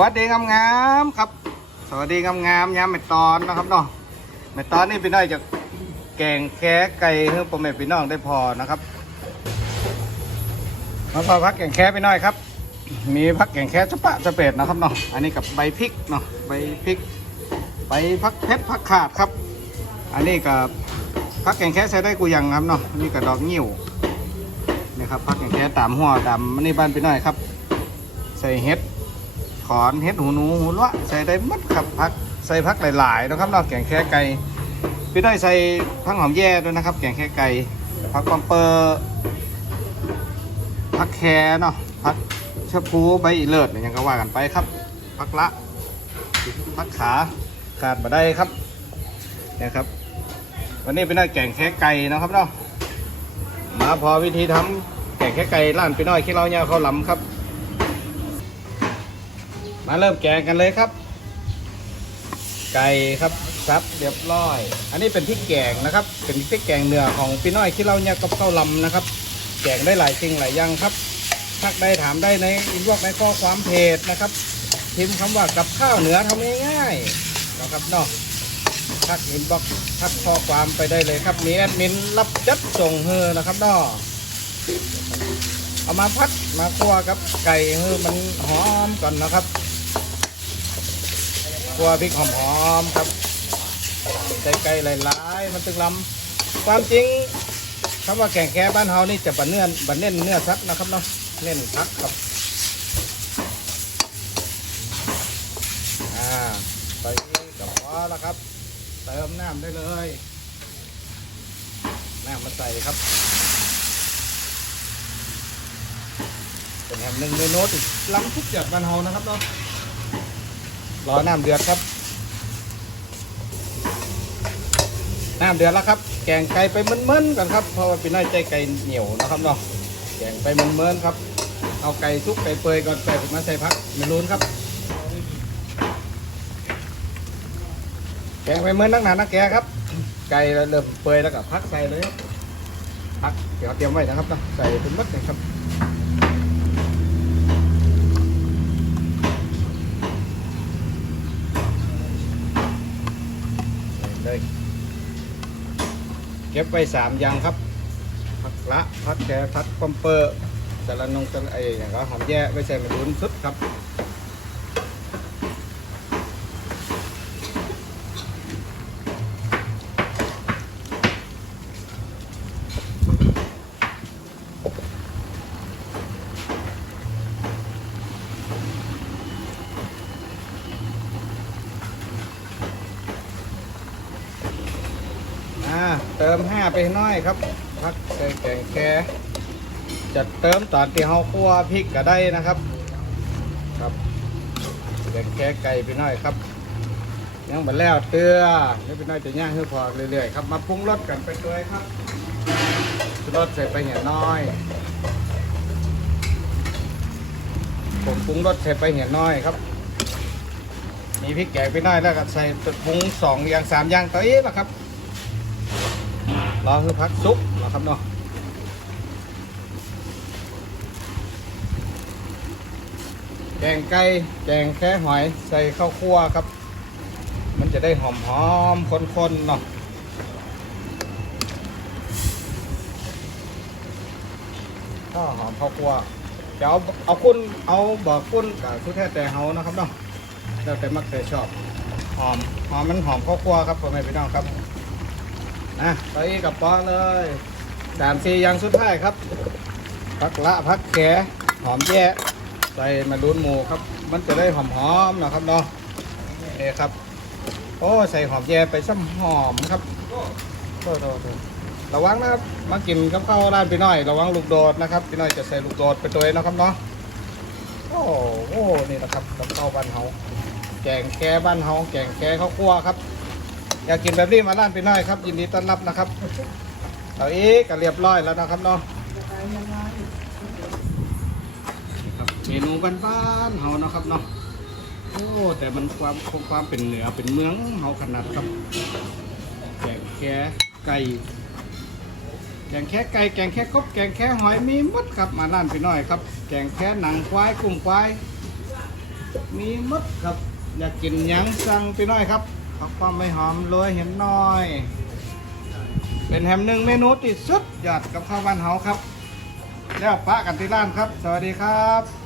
วัสดีงามๆครับ สวัสดีงามๆยามเม็ดตอนนะครับเนาะเม็ดตอนนี่พี่น้อยจะแกงแค่ไก่ให้พ่อแม่พี่น้องได้พอนะครับมาพอพักแกงแค่พี่น้อยครับ มีพักแกงแค่จะปะจะเป็ดนะครับเนาะอันนี้กับใบพริกเนาะใบพริกใบพักเพชรพักขาดครับ อันนี้กับพักแกงแค่ใช้ได้กูยังครับเนาะนี่กับดอกงิ้วนี่ครับพักแกงแค่ตามหัวตามอันนี้บ้านพี่น้อยครับ ใส่เห็ด ขอนเห็ดหูหนูหูละใส่ได้หมดครับพักใส่พักหลายๆนะครับนอกแกงแค่ไก่พี่ได้ใส่พักหอมแย่ด้วยนะครับ แกงแค่ไก่พักปอมเปอร์พักแคเนาะพักเชะพูใบอีเลิศยังก็ว่ากันไปครับพักละพักขาขาดมาได้ครับนี่ยครับ วันนี้เป็นน้อยแกงแค่ไก่นะครับเนาะมาพอวิธีทำแกงแค่ไก่ร้านพี่น้อยขี้เราเนี่ยเขาวหลำครับ มาเริ่มแกงกันเลยครับ ไก่ครับซับเรียบร้อย อันนี้เป็นพริกแกงนะครับ เป็นพริกแกงเนื้อของพี่น้อยที่เราเนี่ยกับข้าวลำนะครับ แกงได้หลายสิ่งหลายอย่างครับทักได้ถามได้ในอินบ็อกซ์ในข้อความเพจนะครับพิมพ์คำว่ากับข้าวเหนือทำง่ายๆนะครับเนาะทักอินบ็อกซ์ทักข้อความไปได้เลยครับมีแอดมินรับจัดส่งเฮอนะครับเนาะเอามาพัดมาคั่วกับไก่ให้มันหอมก่อนนะครับ คั่วพริกหอมๆครับใส่ไก่หลายๆ มันตึงลำความจริงคำว่าแกงแค่บ้านเฮานี่จะบันเนื้อบันเน้นเนื้อสัตว์นะครับเนาะเน้นพักครับอ่าไปกับพอแล้วครับเติมน้ำได้เลยน้ำมาใส่ครับเป็นแฮมหนึ่งเมนูติดล้ำทุกอย่างบ้านเฮานะครับเนาะ รอน้ำเดือดครับ น้ำเดือดแล้วครับ แกงไก่ไปเมินๆกันครับ เพราะว่าเป็นน้อยใจไก่เหนียวนะครับเนาะ แกงไปเมินๆครับ เอาไก่ทุกไก่เปื่อยก่อนใส่มาใส่พักเมนูนครับ แกงไปเมินนักหนานักแกครับ ไก่เริ่มเปื่อยแล้วก็พักใส่เลยครับพักเดี๋ยวเตรียมไว้นะครับเนาะ ใส่เป็นมัดเลยครับ เก็บไว้สามอย่างครับผักละผักแครผักปอมเปอร์สารนงสารไออย่างก็หอมแย่ไว้ใส่มะรุนสุดครับ เติมห้าไปน้อยครับผักใส่แกงแคจะเติมตอนที่เฮาคั่วพริกก็ได้นะครับ ครับแกงแคไก่ไปน้อยครับยังบัแล้วเตื้อนี่ไปน้อยจะย่างให้พอเรื่อยๆครับมาปรุงรสกันไปด้วยครับรสใส่ไปเหี่ยน้อยผมปรุงรสใส่ไปเหี่ยน้อยครับมีพริกแกงไปน้อยแล้วก็ใส่ปรุงสองอย่างสามอย่างต่ออีกนะครับ รอคือพักซุปนะครับเนาะแกงไก่แกงแค่หอยใส่ข้าวคั่วครับ มันจะได้หอมหอมๆข้นๆเนาะก็หอมข้าวคั่วจะเอาเอาคุ้นเอาบอกคุ้นกับทุกแท้แต่เฮานะครับเนาะแล้วแต่มักแต่ชอบหอมหอมมันหอมข้าวคั่วครับพ่อแม่พี่น้องครับ นะไปกับปอเลยสามสี่ย่างสุดท้ายครับพักละพักแขหอมแย่ใส่มาดูนหมูครับ มันจะได้หอมหอมนะครับเนาะโอเคครับ โอ้ใส่หอมแย่ไปซ้ำหอมครับโทษโทษระวังนะครับมากินกับข้าวร้านพี่น้อย ระวังลูกโดดนะครับพี่น้อยจะใส่ลูกโดดไปตัวเองนะครับเนาะโอ้โหนี่นะครับกับข้าวบ้านเฮาแกงแกบ้านเฮาแกงแกข้าวคั่วครับ อยากกินแบบนี้มาร้านไปหน่อยครับ ยินดีต้อนรับนะครับเอาอีกก็เรียบร้อยแล้วนะครับเนาะครับเมนูบ้านๆเฮานะครับเนาะโอ้แต่มันความคงความเป็นเหนือเป็นเมืองเฮาขนาดครับแกงแค่ไก่แกงแค่ไก่แกงแค่กบแกงแค่หอยมีมดครับมาร้านไปหน่อยครับ แกงแค่หนังควายกุ้งควายมีมดครับ อยากกินยังสั่งไปหน่อยครับ เอาความไม่หอมเลยเห็นหน่อย เป็นแฮมหนึ่งเมนูที่สุดยอดกับข้าวบ้านเฮาครับ แล้วปะกันที่ร้านครับ สวัสดีครับ